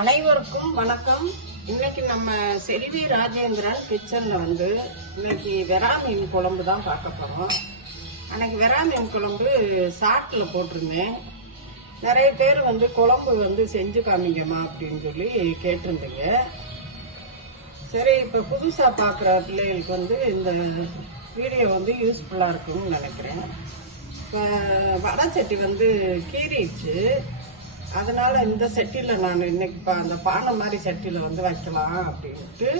அனைவருக்கும் வணக்கம். இன்னைக்கு நம்ம செல்வி ராஜேந்திரன் கிச்சன்ல வந்து இன்னைக்கு வெரா மீன் குழம்பு தான் பார்க்க போறோம். அன்னைக்கு வெரா மீன் குழம்பு சாட்டில் போட்டிருந்தேன். நிறைய பேர் வந்து குழம்பு வந்து செஞ்சு காமிங்கம்மா அப்படின்னு சொல்லி கேட்டிருந்தீங்க. சரி இப்போ புதுசாக பார்க்குற பிள்ளைகளுக்கு வந்து இந்த வீடியோ வந்து யூஸ்ஃபுல்லாக இருக்கும்னு நினைக்கிறேன். இப்போ வடச்சட்டி வந்து கீறிடுச்சு. அதனால இந்த சட்டியில் நான் இன்னைக்கு அந்த பானை மாதிரி சட்டியில் வந்து வைக்கலாம் அப்படின்ட்டு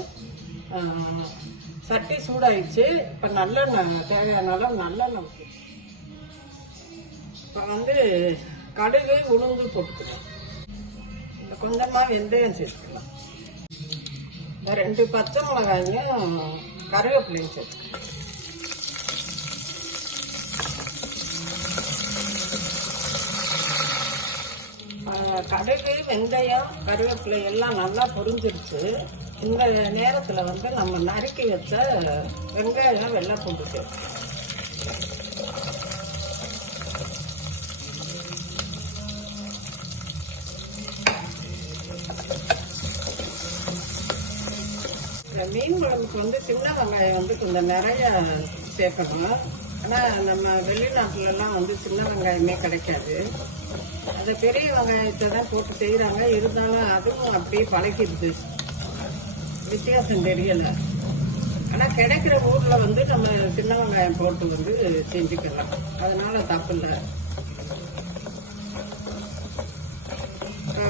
சட்டி சூடாயிடுச்சு. இப்போ நல்லெண்ணெய் தேவையானால நல்லெண்ணெய் ஊற்றி இப்போ வந்து கடுகு உளுந்து போட்டுக்கலாம். இந்த கொஞ்சமாக வெந்தயம் சேர்த்துக்கலாம். இந்த ரெண்டு பச்சை மிளகாயும் கருவேப்பிலையும் சேர்த்துக்கலாம். கடுகு வெந்தயம் கருவேப்பிலை எல்லாம் நல்லா பொரிஞ்சிருச்சு. இந்த நேரத்தில் வந்து நம்ம நறுக்கி வச்ச வெங்காயம் வெள்ளை பூண்டு சேர்க்கணும் இந்த மீன் குழம்புக்கு வந்து சின்ன வெங்காயம் வந்து கொஞ்சம் நிறைய சேர்க்கணும். ஆனால் நம்ம வெளிநாட்டுலலாம் வந்து சின்ன வெங்காயமே கிடைக்காது. அந்த பெரிய வெங்காயத்தை தான் போட்டு செய்கிறாங்க இருந்தாலும் அதுவும் அப்படியே பழகிடுது. வித்தியாசம் தெரியலை. ஆனால் கிடைக்கிற ஊரில் வந்து நம்ம சின்ன வெங்காயம் போட்டு வந்து செஞ்சுக்கலாம். அதனால தப்பு இல்லை.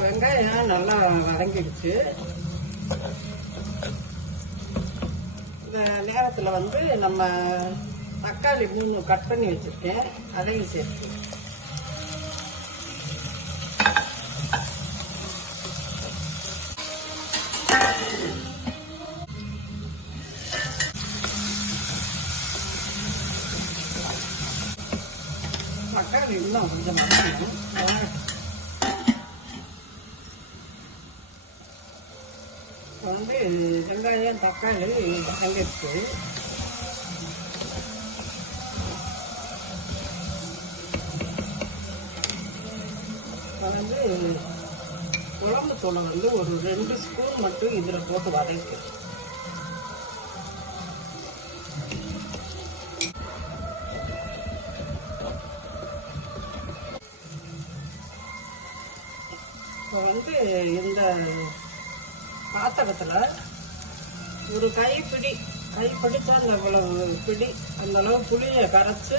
வெங்காயம் நல்லா வதங்கிடுச்சு. இந்த நேரத்தில் வந்து நம்ம தக்காளி மூணு கட் பண்ணி வச்சுருக்கேன். அதையும் சேர்த்து. தக்காளி கொஞ்சம் மறக்கணும் வந்து வெங்காயம் தக்காளி வதங்கிடுச்சு வந்து குழம்பு தூளை வந்து ஒரு ரெண்டு ஸ்பூன் மட்டும் இதில் போட்டு வதக்கு வந்து இந்த பாத்திரத்தில் ஒரு கைப்பிடி கைப்பிடிச்சா அந்த இவ்வளவு பிடி அந்த அளவு புளியை கரைச்சி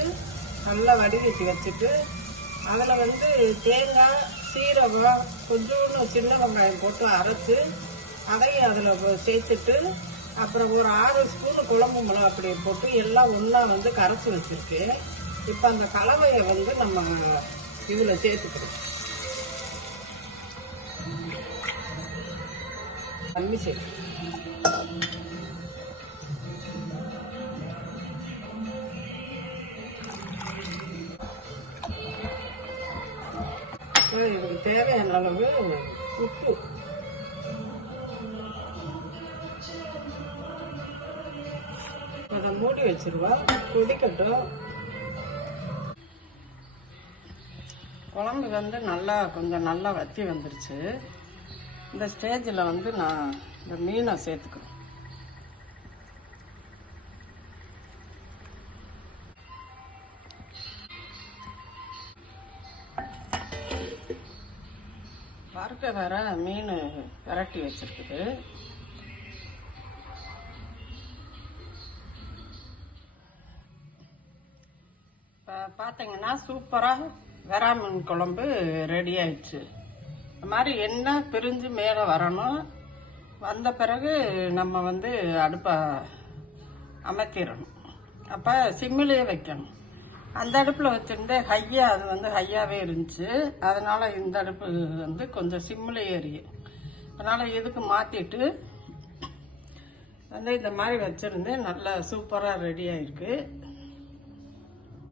நல்லா வடிகட்டி வச்சுட்டு அதில் வந்து தேங்காய் சீரகம் கொஞ்சோண்டு சின்ன வெங்காயம் போட்டு அரைச்சி அதையும் அதில் சேர்த்துட்டு அப்புறம் ஒரு ஆறு ஸ்பூன் குழம்பு மிளகா அப்படி போட்டு எல்லாம் ஒன்றா வந்து கரைச்சி வச்சுருக்கேன். இப்போ அந்த கலவையை வந்து நம்ம இதில் சேர்த்துக்கிறோம் தண்ணி சரி இதுக்கு தேவையான அளவு உப்பு. அதை மூடி வச்சிருவா கொதிக்கட்டும். குழம்பு வந்து நல்லா கொஞ்சம் நல்லா வத்தி வந்துருச்சு. இந்த ஸ்டேஜில் வந்து நான் இந்த மீனை சேர்த்துக்கிறேன் பார்க்க வர மீன் விரட்டி வச்சிருக்குது. இப்போ பார்த்தீங்கன்னா சூப்பராக வெறா மீன் குழம்பு ரெடி ஆயிடுச்சு. இந்த மாதிரி எண்ணெய் பிரிஞ்சு மேலே வரணும். வந்த பிறகு நம்ம வந்து அடுப்பை அமர்த்திடணும் அப்போ சிம்மிலேயே வைக்கணும். அந்த அடுப்பில் வச்சுருந்தே ஹையாக அது வந்து ஹையாகவே இருந்துச்சு. அதனால் இந்த அடுப்பு வந்து கொஞ்சம் சிம்மில் எரியும் அதனால் இதுக்கு மாற்றிட்டு வந்து இந்த மாதிரி வச்சுருந்து நல்லா சூப்பராக ரெடி ஆயிருக்கு.